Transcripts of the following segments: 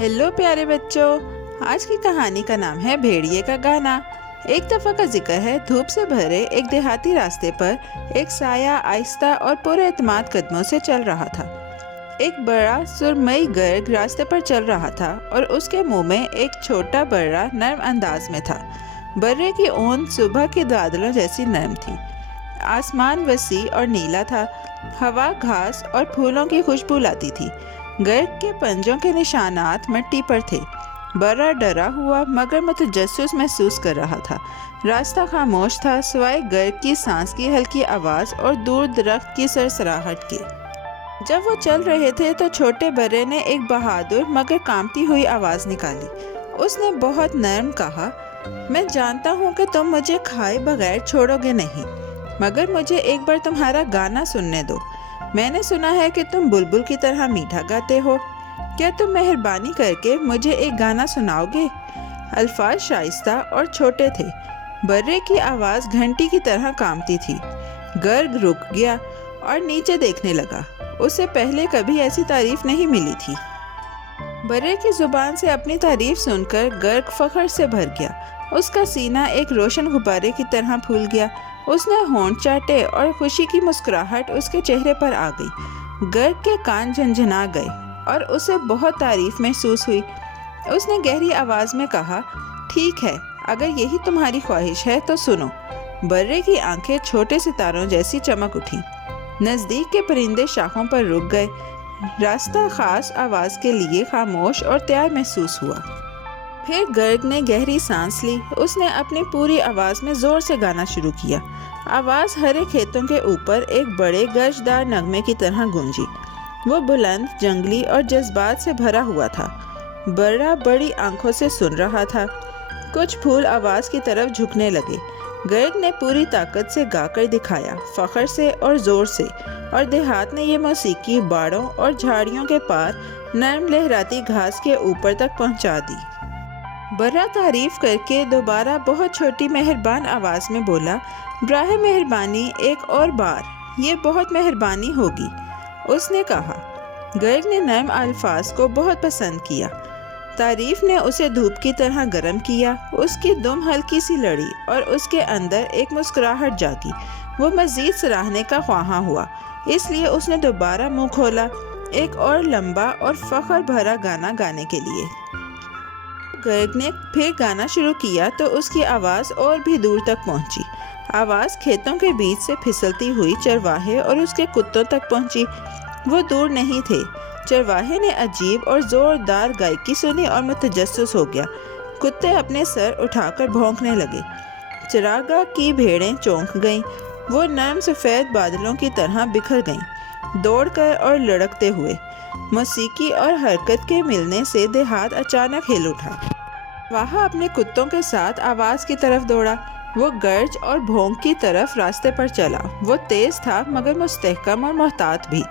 Hello प्यारे बच्चों, आज की कहानी का नाम है भेड़िए का गाना। एक दफ़ा का जिक्र है, धूप से भरे एक देहाती रास्ते पर एक साया आहिस्ता और पूरे एतमाद कदमों से चल रहा था। एक बड़ा सुरमई गर्ग रास्ते पर चल रहा था और उसके मुंह में एक छोटा बर्रा नर्म अंदाज में था। बर्रे की ऊन सुबह के बादलों जैसी नरम थी। आसमान वसी और नीला था। हवा घास और फूलों की खुशबू लाती थी। गर्ग के पंजों के निशानात मिट्टी पर थे। बर्रा डरा हुआ मगर मुतजस्सिस महसूस कर रहा था। रास्ता खामोश था, सिवाय गर्ग की सांस की हल्की आवाज़ और दूर दरख्त की सरसराहट के। जब वो चल रहे थे तो छोटे बर्रे ने एक बहादुर मगर कांपती हुई आवाज़ निकाली। उसने बहुत नरम कहा, मैं जानता हूँ कि तुम मुझे खाए बगैर छोड़ोगे नहीं, मगर मुझे एक बार तुम्हारा गाना सुनने दो। मैंने सुना है कि तुम बुलबुल की तरह मीठा गाते हो। क्या तुम मेहरबानी करके मुझे एक गाना सुनाओगे? अल्फाज शाइस्ता और छोटे थे। बर्रे की आवाज़ घंटी की तरह कांपती थी। गर्ग रुक गया और नीचे देखने लगा। उसे पहले कभी ऐसी तारीफ नहीं मिली थी। बर्रे की जुबान से अपनी तारीफ सुनकर गर्ग फख्र से भर गया। उसका सीना एक रोशन गुब्बारे की तरह फूल गया। उसने होंठ चाटे और खुशी की मुस्कुराहट उसके चेहरे पर आ गई। गर्ग के कान झनझना गए और उसे बहुत तारीफ महसूस हुई। उसने गहरी आवाज़ में कहा, ठीक है, अगर यही तुम्हारी ख्वाहिश है तो सुनो। बर्रे की आंखें छोटे सितारों जैसी चमक उठी। नज़दीक के परिंदे शाखों पर रुक गए। रास्ता खास आवाज़ के लिए खामोश और तैयार महसूस हुआ। फिर गर्ग ने गहरी सांस ली। उसने अपनी पूरी आवाज़ में ज़ोर से गाना शुरू किया। आवाज़ हरे खेतों के ऊपर एक बड़े गर्जदार नगमे की तरह गूंजी। वो बुलंद, जंगली और जज्बात से भरा हुआ था। बर्रा बड़ी आंखों से सुन रहा था। कुछ फूल आवाज़ की तरफ झुकने लगे। गर्ग ने पूरी ताकत से गाकर दिखाया, फ़ख्र से और ज़ोर से, और देहात ने ये मौसीकी बाड़ों और झाड़ियों के पार नरम लहराती घास के ऊपर तक पहुंचा दी। बर्रा तारीफ करके दोबारा बहुत छोटी मेहरबान आवाज़ में बोला, ब्राहे मेहरबानी एक और बार, ये बहुत मेहरबानी होगी। उसने कहा। गर्ग ने नरम अल्फाज को बहुत पसंद किया। तारीफ ने उसे धूप की तरह गर्म किया। उसकी दुम हल्की सी लड़ी और उसके अंदर एक मुस्कुराहट जागी। वो मज़ीद सराहने का ख्वाहां हुआ, इसलिए उसने दोबारा मुंह खोला, एक और लंबा और फ़ख्र भरा गाना गाने के लिए। गर्ग ने फिर गाना शुरू किया तो उसकी आवाज़ और भी दूर तक पहुंची। आवाज़ खेतों के बीच से फिसलती हुई चरवाहे और उसके कुत्तों तक पहुंची। वो दूर नहीं थे। चरवाहे ने अजीब और ज़ोरदार गायकी सुनी और मुतजस्सिस हो गया। कुत्ते अपने सर उठाकर भौंकने लगे। चरागाह की भेड़ें चौंक गईं। वो नरम सफ़ेद बादलों की तरह बिखर गईं, दौड़कर और लड़कते हुए। मौसीकी और हरकत के मिलने से देहात अचानक हिल उठा। वहाँ अपने कुत्तों के साथ आवाज़ की तरफ दौड़ा। वो गर्ज और भौंक की तरफ रास्ते पर चला। वो तेज़ था मगर मुस्तहकम और मोहतात भी।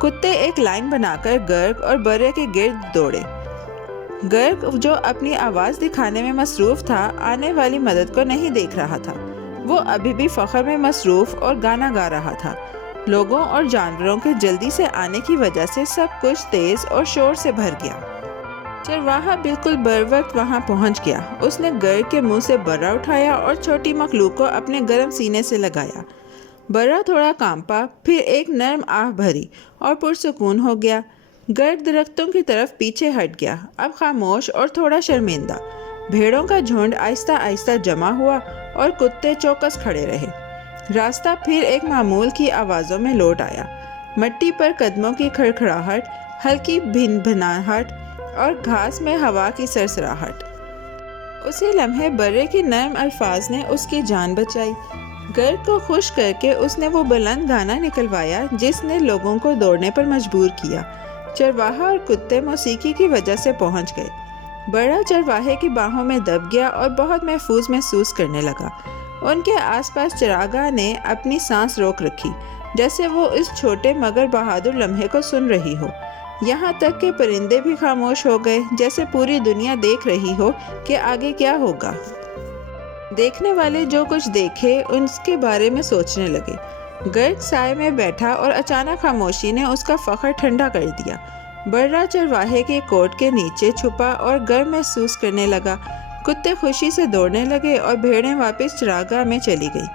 कुत्ते एक लाइन बनाकर गर्ग और बर्रे के गिर्द दौड़े। गर्ग, जो अपनी आवाज़ दिखाने में मसरूफ़ था, आने वाली मदद को नहीं देख रहा था। वो अभी भी फ़ख्र में मसरूफ़ और गाना गा रहा था। लोगों और जानवरों के जल्दी से आने की वजह से सब कुछ तेज़ और शोर से भर गया। चरवाहा बिल्कुल बरवक्त वहां पहुंच गया। उसने गर्ग के मुंह से बर्रा उठाया और छोटी मखलूक को अपने गर्म सीने से लगाया। बर्रा थोड़ा कांपा, फिर एक नरम आह भरी और पुरसुकून हो गया। गर्ग दरख्तों की तरफ पीछे हट गया, अब खामोश और थोड़ा शर्मिंदा। भेड़ों का झुंड आहिस्ता आहिस्ता जमा हुआ और कुत्ते चौकस खड़े रहे। रास्ता फिर एक मामूल की आवाज़ों में लौट आया। मिट्टी पर कदमों की खड़खड़ाहट, हल्की भिनभिनाहट और घास में हवा की सरसराहट। उसी लम्हे बर्रे के नरम अल्फाज ने उसकी जान बचाई। गर्ग को खुश करके उसने वो बुलंद गाना निकलवाया जिसने लोगों को दौड़ने पर मजबूर किया। चरवाहा और कुत्ते मौसीकी की वजह से पहुंच गए। बड़ा चरवाहे की बाहों में दब गया और बहुत महफूज महसूस करने लगा। उनके आसपास चरागाह ने अपनी सांस रोक रखी, जैसे वो इस छोटे मगर बहादुर लम्हे को सुन रही हो। यहाँ तक कि परिंदे भी खामोश हो गए, जैसे पूरी दुनिया देख रही हो कि आगे क्या होगा। देखने वाले जो कुछ देखे उसके बारे में सोचने लगे। गर्ग साए में बैठा और अचानक खामोशी ने उसका फ़ख्र ठंडा कर दिया। برا چرواہے کے کوٹ کے نیچے چھپا اور گرم محسوس کرنے لگا۔ کتے خوشی سے دوڑنے لگے اور بھیڑیں واپس چراگاہ میں چلی گئیں۔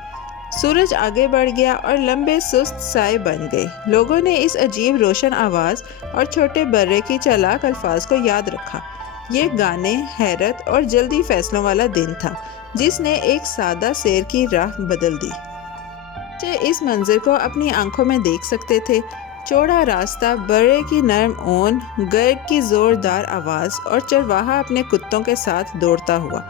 سورج آگے بڑھ گیا اور لمبے سست سائے بن گئے۔ لوگوں نے اس عجیب روشن آواز اور چھوٹے برے کی چالاک الفاظ کو یاد رکھا۔ یہ گانے، حیرت اور جلدی فیصلوں والا دن تھا جس نے ایک سادہ سیر کی راہ بدل دی۔ بچے اس منظر کو اپنی آنکھوں میں دیکھ سکتے تھے۔ چوڑا راستہ، برے کی نرم اون، گرگ کی زوردار آواز اور چرواہا اپنے کتوں کے ساتھ دوڑتا ہوا۔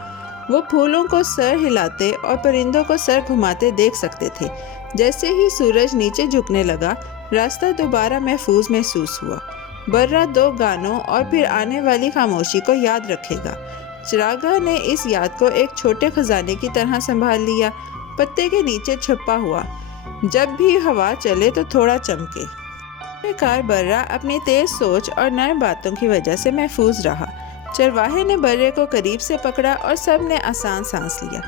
وہ پھولوں کو سر ہلاتے اور پرندوں کو سر گھماتے دیکھ سکتے تھے۔ جیسے ہی سورج نیچے جھکنے لگا، راستہ دوبارہ محفوظ محسوس ہوا۔ برا 2 گانوں اور پھر آنے والی خاموشی کو یاد رکھے گا۔ چراگاہ نے اس یاد کو ایک چھوٹے خزانے کی طرح سنبھال لیا، پتے کے نیچے چھپا ہوا، جب بھی ہوا چلے تو تھوڑا چمکے۔ کار برا اپنی تیز سوچ اور نرم باتوں کی وجہ سے محفوظ رہا۔ چرواہے نے برے کو قریب سے پکڑا اور سب نے آسان سانس لیا۔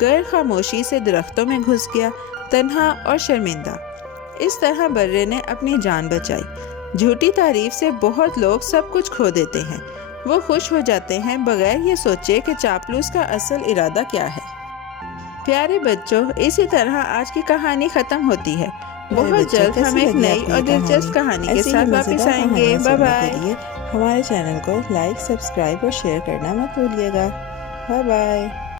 گرگ خاموشی سے درختوں میں گھس گیا، تنہا اور شرمندہ۔ اس طرح برے نے اپنی جان بچائی۔ جھوٹی تعریف سے بہت لوگ سب کچھ کھو دیتے ہیں۔ وہ خوش ہو جاتے ہیں بغیر یہ سوچے کہ چاپلوس کا اصل ارادہ کیا ہے۔ پیارے بچوں، اسی طرح آج کی کہانی ختم ہوتی ہے۔ بہت جلد ہم ایک نئی اور دلچسپ کہانی کے ساتھ واپس آئیں گے۔ Bye bye. ہمارے چینل کو لائک، سبسکرائب اور شیئر کرنا مت بھولیے گا۔ Bye bye.